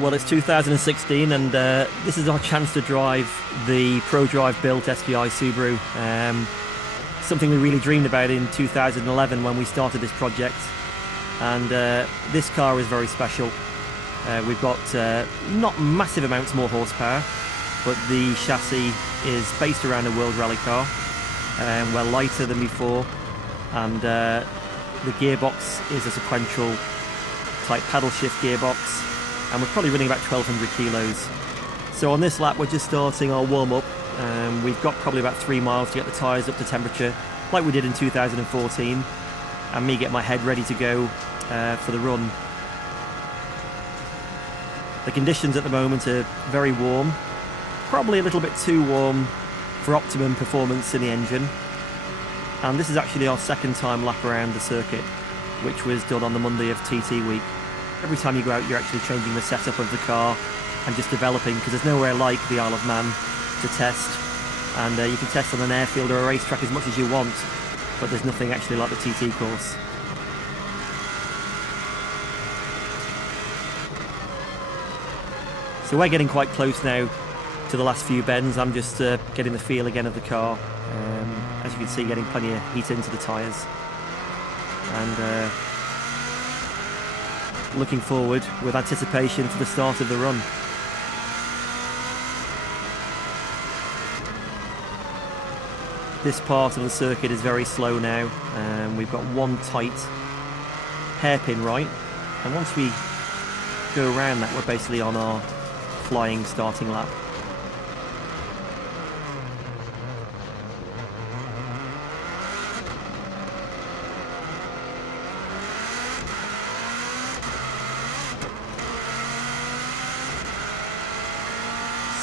Well, it's 2016 and this is our chance to drive the Prodrive built STI Subaru. Something we really dreamed about in 2011 when we started this project. And this car is very special. We've got not massive amounts more horsepower, but the chassis is based around a World Rally car. We're lighter than before, and the gearbox is a sequential type paddle shift gearbox, and we're probably running about 1,200 kilos. So on this lap we're just starting our warm-up. We've got probably about 3 miles to get the tyres up to temperature, like we did in 2014, and me get my head ready to go for the run. The conditions at the moment are very warm, probably a little bit too warm for optimum performance in the engine. And this is actually our second time lap around the circuit, which was done on the Monday of TT week. Every time you go out, you're actually changing the setup of the car and just developing, because there's nowhere like the Isle of Man to test. And you can test on an airfield or a racetrack as much as you want, but there's nothing actually like the TT course. So we're getting quite close now to the last few bends. I'm just getting the feel again of the car. As you can see, getting plenty of heat into the tyres. And looking forward with anticipation for the start of the run. This part of the circuit is very slow now. We've got one tight hairpin right, and once we go around that, we're basically on our flying starting lap.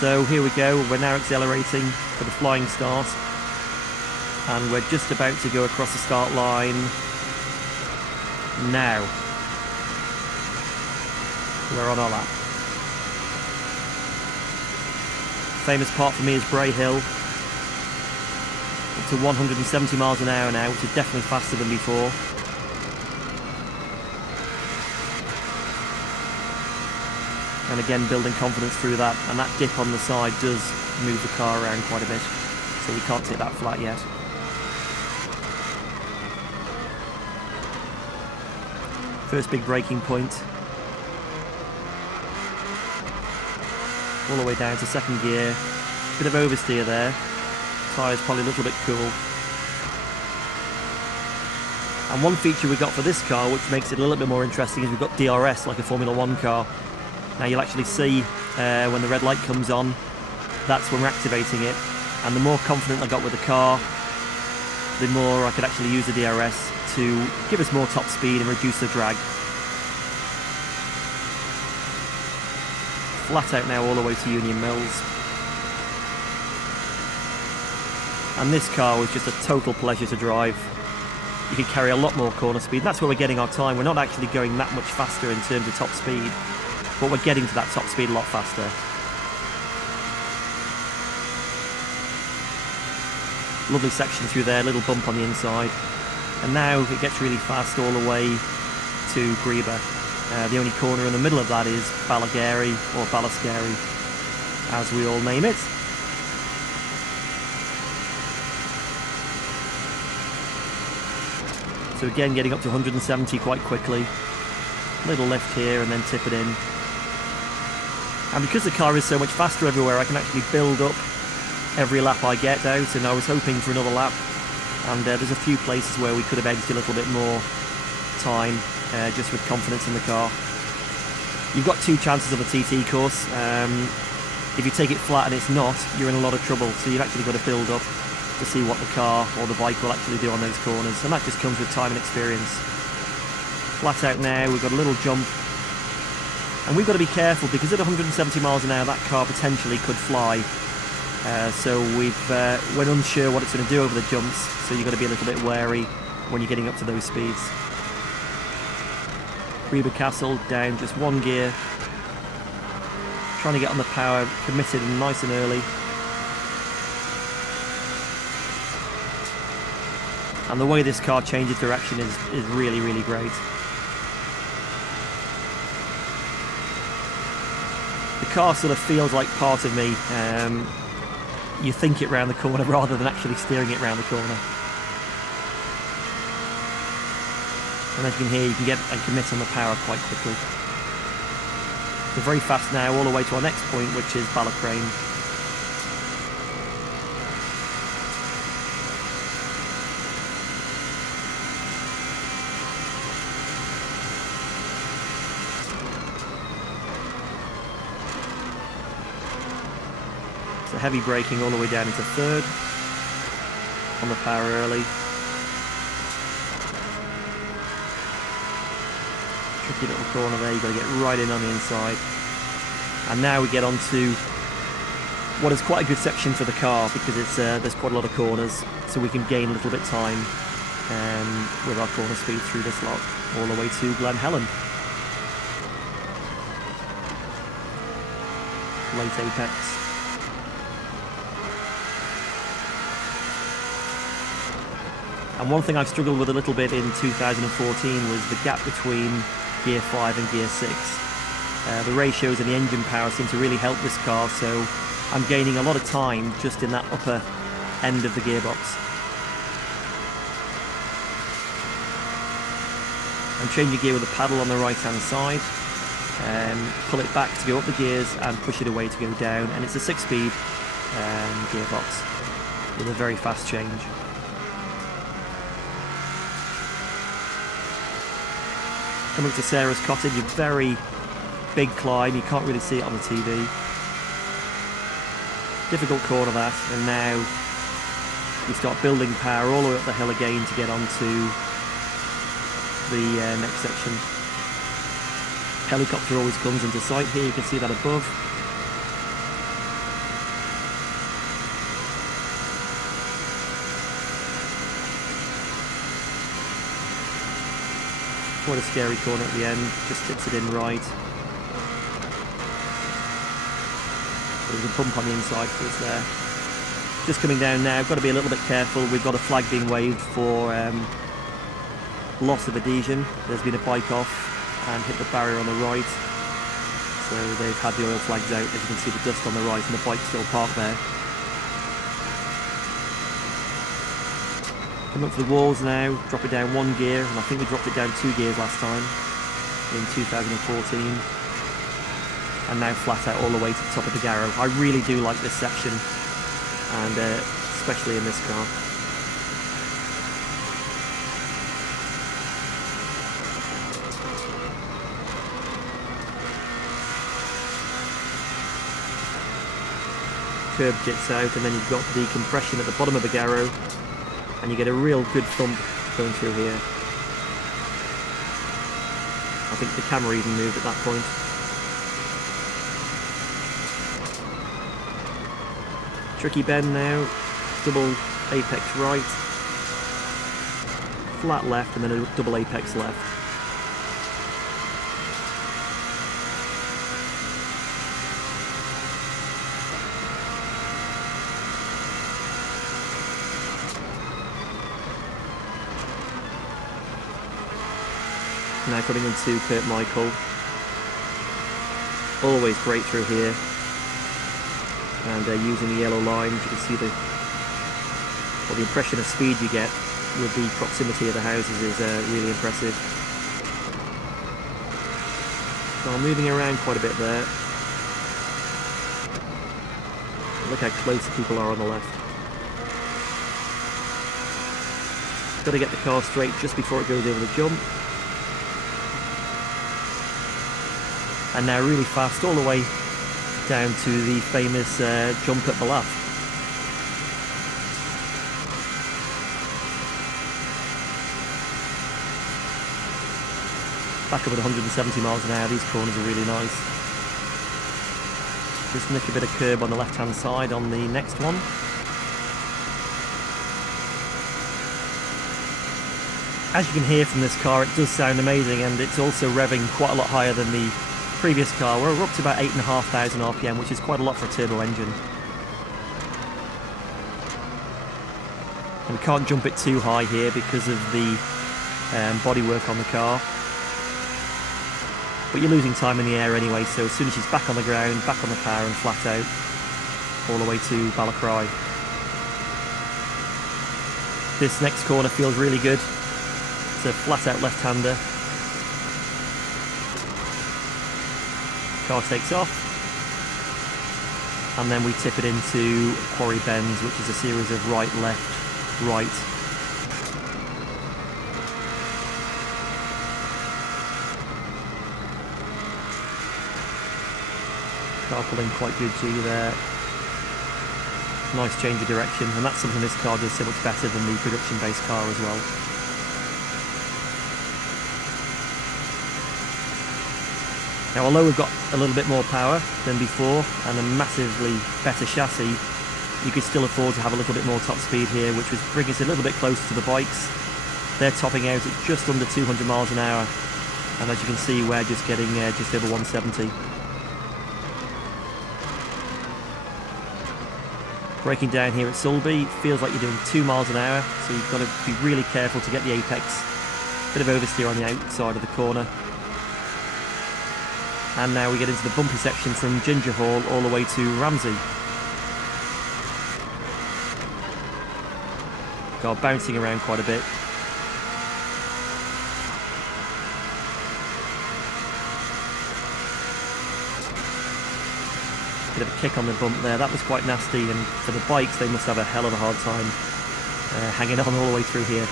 So here we go, we're now accelerating for the flying start, and we're just about to go across the start line now. We're on our lap. Famous part for me is Bray Hill. Up to 170 miles an hour now, which is definitely faster than before. And again, building confidence through that, and that dip on the side does move the car around quite a bit, so we can't take that flat yet. First big braking point. All the way down to second gear. Bit of oversteer there. Tyres probably a little bit cool. And one feature we've got for this car, which makes it a little bit more interesting, is we've got DRS like a Formula 1 car. Now you'll actually see when the red light comes on, that's when we're activating it. And the more confident I got with the car, the more I could actually use the DRS to give us more top speed and reduce the drag. Flat out now all the way to Union Mills. And this car was just a total pleasure to drive. You can carry a lot more corner speed. That's where we're getting our time. We're not actually going that much faster in terms of top speed, but we're getting to that top speed a lot faster. Lovely section through there, little bump on the inside. And now it gets really fast all the way to Greba. The only corner in the middle of that is Balagary, or Balascary, as we all name it. So again, getting up to 170 quite quickly. Little lift here and then tip it in. And because the car is so much faster everywhere, I can actually build up every lap I get out, and I was hoping for another lap. And there's a few places where we could have edged a little bit more time, just with confidence in the car. You've got two chances of a TT course. If you take it flat and it's not, you're in a lot of trouble. So you've actually got to build up to see what the car or the bike will actually do on those corners. And that just comes with time and experience. Flat out now, we've got a little jump. And we've got to be careful, because at 170 miles an hour, that car potentially could fly. So we're unsure what it's going to do over the jumps, so you've got to be a little bit wary when you're getting up to those speeds. Greba Castle down just one gear. Trying to get on the power, committed and nice and early. And the way this car changes direction is really, really great. car sort of feels like part of me. You think it round the corner rather than actually steering it round the corner. And as you can hear, you can get and commit on the power quite quickly. We're very fast now, all the way to our next point, which is Balacrane. So heavy braking all the way down into third. On the power early. Tricky little corner there, you've got to get right in on the inside. And now we get on to what is quite a good section for the car, because it's there's quite a lot of corners, so we can gain a little bit of time with our corner speed through this lot, all the way to Glen Helen. Late apex. And one thing I've struggled with a little bit in 2014 was the gap between Gear 5 and Gear 6. The ratios and the engine power seem to really help this car, so I'm gaining a lot of time just in that upper end of the gearbox. I'm changing gear with the paddle on the right hand side, pull it back to go up the gears and push it away to go down, and it's a 6-speed gearbox with a very fast change. Coming to Sarah's cottage, a very big climb, you can't really see it on the TV. Difficult corner that, and now you start building power all the way up the hill again to get onto the next section. Helicopter always comes into sight here, you can see that above. Quite a scary corner at the end, just tips it in right. There's a bump on the inside for us there. Just coming down now, got to be a little bit careful. We've got a flag being waved for loss of adhesion. There's been a bike off and hit the barrier on the right. So they've had the oil flags out. As you can see, the dust on the right and the bike still parked there. Come up for the walls now, drop it down 1 gear, and I think we dropped it down 2 gears last time in 2014. And now flat out all the way to the top of the Garrow. I really do like this section, and especially in this car. Curb jits out, and then you've got the compression at the bottom of the Garrow, and you get a real good thump going through here. I think the camera even moved at that point. Tricky bend now, double apex right, flat left, and then a double apex left. Now coming into Kurt Michael. Always great through here. And using the yellow lines, you can see the impression of speed you get with the proximity of the houses is really impressive. So I'm moving around quite a bit there. Look how close people are on the left. Got to get the car straight just before it goes over the jump. And now really fast all the way down to the famous jump at Ballaugh. Back up at 170 miles an hour, these corners are really nice. Just nick a bit of curb on the left hand side on the next one. As you can hear from this car, it does sound amazing, and it's also revving quite a lot higher than the previous car. We're up to about 8,500 RPM, which is quite a lot for a turbo engine. And we can't jump it too high here because of the bodywork on the car. but you're losing time in the air anyway, so as soon as she's back on the ground, back on the power and flat out, all the way to Balacry. This next corner feels really good. It's a flat out left-hander. Car takes off, and then we tip it into quarry bends, which is a series of right, left, right. Car pulling quite good G there. Nice change of direction, and that's something this car does so much better than the production-based car as well. Now, although we've got a little bit more power than before and a massively better chassis, you could still afford to have a little bit more top speed here, which would bring us a little bit closer to the bikes. They're topping out at just under 200 miles an hour, and as you can see, we're just getting just over 170. Braking down here at Sulby feels like you're doing 2 miles an hour, so you've got to be really careful to get the apex. Bit of oversteer on the outside of the corner. And now we get into the bumpy section from Ginger Hall all the way to Ramsey. Car bouncing around quite a bit. Bit of a kick on the bump there, that was quite nasty, and for the bikes they must have a hell of a hard time hanging on all the way through here.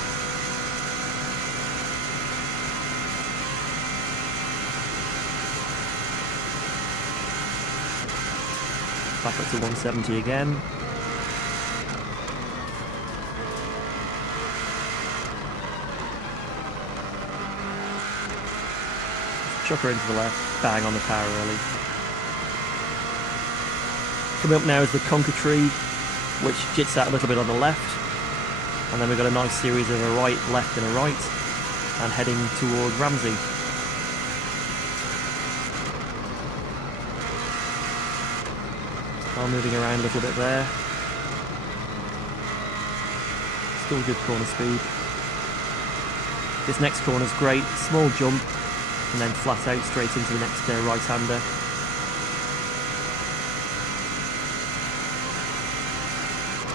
Back up to 170 again. Chuck her into the left, bang on the power early. Coming up now is the Conker Tree, which jits out a little bit on the left, and then we've got a nice series of a right, left and a right, and heading toward Ramsey. Car moving around a little bit there. Still good corner speed. This next corner's great, small jump, and then flat out straight into the next right-hander.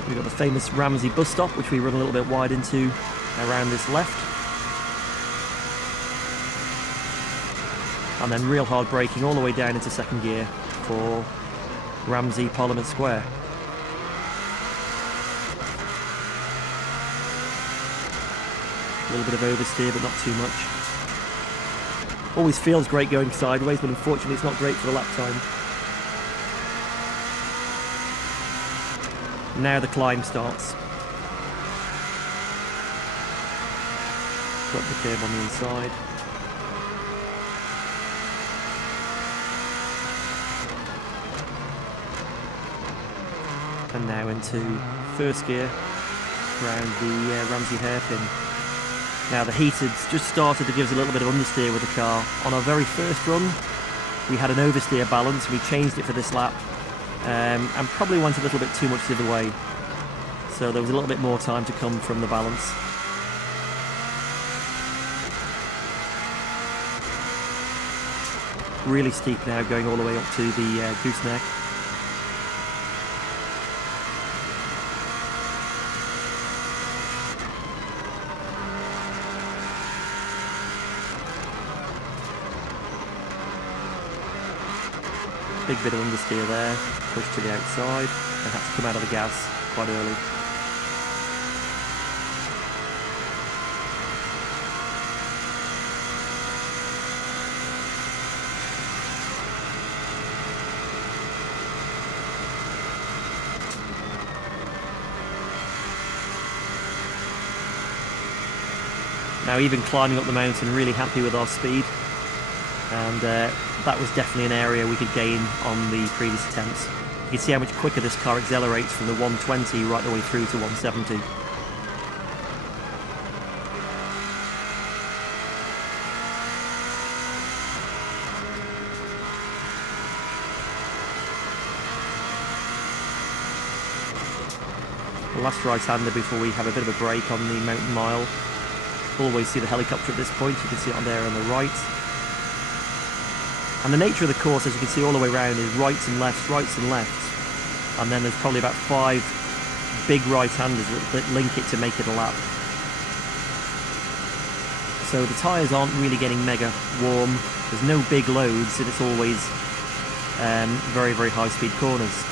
We've got the famous Ramsey bus stop, which we run a little bit wide into around this left. And then real hard braking all the way down into second gear for Ramsey Parliament Square. A little bit of oversteer, but not too much. Always feels great going sideways, but unfortunately it's not great for the lap time. Now the climb starts. Got the curve on the inside. And now into first gear around the Ramsey hairpin. Now the heated's just started to give us a little bit of understeer with the car. On our very first run, we had an oversteer balance. We changed it for this lap. And probably went a little bit too much the other way, so there was a little bit more time to come from the balance. Really steep now, going all the way up to the gooseneck. Big bit of understeer there, pushed to the outside, and had to come out of the gas quite early. Now, even climbing up the mountain, really happy with our speed, and that was definitely an area we could gain on the previous attempts. You can see how much quicker this car accelerates from the 120 right the way through to 170. The last right-hander before we have a bit of a break on the mountain mile. Always see the helicopter at this point, you can see it on there on the right. And the nature of the course, as you can see all the way around, is rights and lefts, and then there's probably about 5 big right-handers that link it to make it a lap. So the tyres aren't really getting mega warm, there's no big loads, and it's always very, very high-speed corners.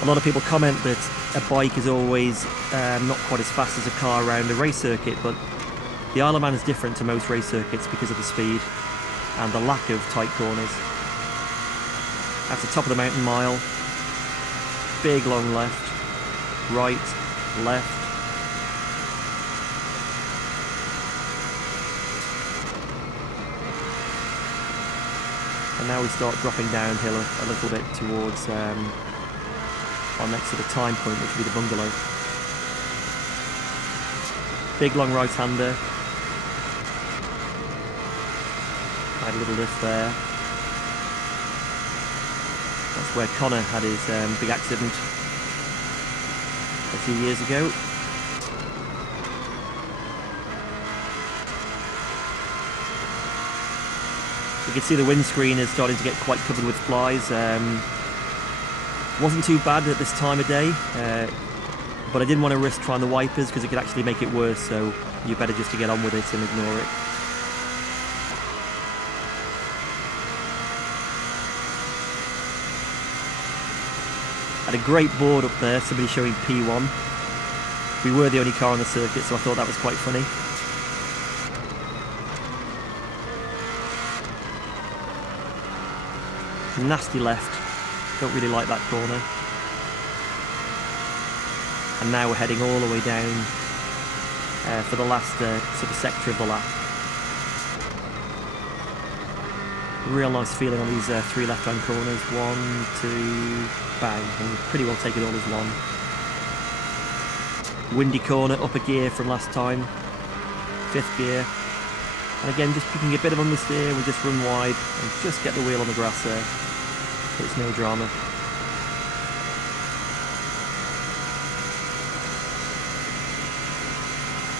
A lot of people comment that a bike is always not quite as fast as a car around a race circuit, but the Isle of Man is different to most race circuits because of the speed and the lack of tight corners. That's the top of the mountain mile. Big long left, right, left. And now we start dropping downhill a little bit towards our next sort of time point, which will be the bungalow. Big long right-hander. Had a little lift there. That's where Connor had his big accident a few years ago. You can see the windscreen is starting to get quite covered with flies. Wasn't too bad at this time of day, but I didn't want to risk trying the wipers because it could actually make it worse, so you're better just to get on with it and ignore it. Had a great board up there, somebody showing P1. We were the only car on the circuit, so I thought that was quite funny. Nasty left, don't really like that corner. And now we're heading all the way down for the last sort of sector of the lap. Real nice feeling on these 3 left-hand corners. 1, 2, bang, and we pretty well take it all as one. Windy corner, up a gear from last time, 5th gear. And again, just picking a bit of understeer, we just run wide and just get the wheel on the grass there. It's no drama.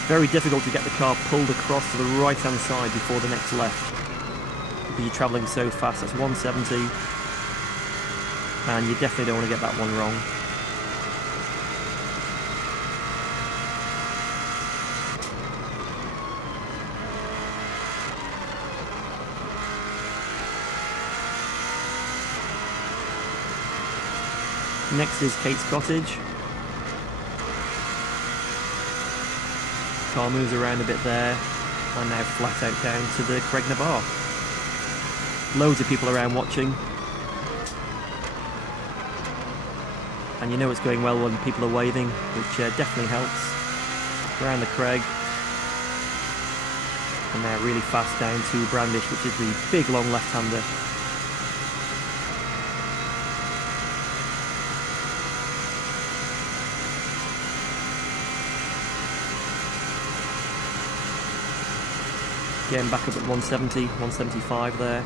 Very difficult to get the car pulled across to the right-hand side before the next left, because you're travelling so fast. That's 170, and you definitely don't want to get that one wrong. Next is Kate's Cottage. Car moves around a bit there, and now flat out down to the Cregna Bar. Loads of people around watching, and you know it's going well when people are waving, which definitely helps. Around the Craig, and now really fast down to Brandish, which is the big long left-hander. Getting back up at 170, 175 there.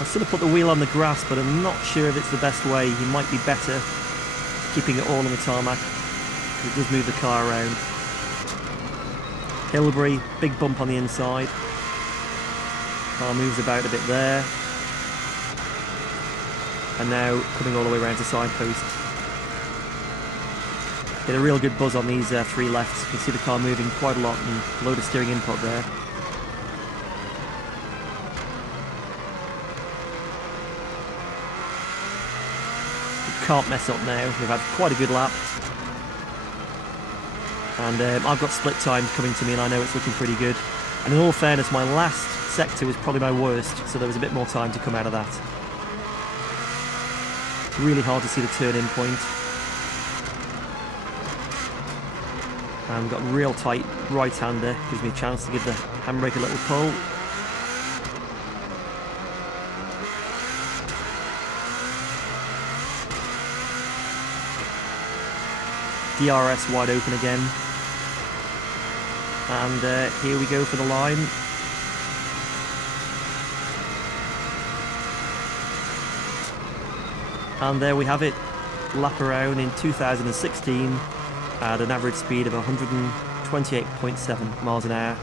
I sort of put the wheel on the grass, but I'm not sure if it's the best way. You might be better keeping it all on the tarmac, because it does move the car around. Hilbury, big bump on the inside. Car moves about a bit there. And now coming all the way around to signpost. Get a real good buzz on these 3 lefts. You can see the car moving quite a lot and a load of steering input there. You can't mess up now. We've had quite a good lap. And I've got split times coming to me, and I know it's looking pretty good. And in all fairness, my last sector was probably my worst, so there was a bit more time to come out of that. Really hard to see the turn-in point. And got real tight right-hander, gives me a chance to give the handbrake a little pull. DRS wide open again. And here we go for the line. And there we have it, lap around in 2016 at an average speed of 128.7 miles an hour.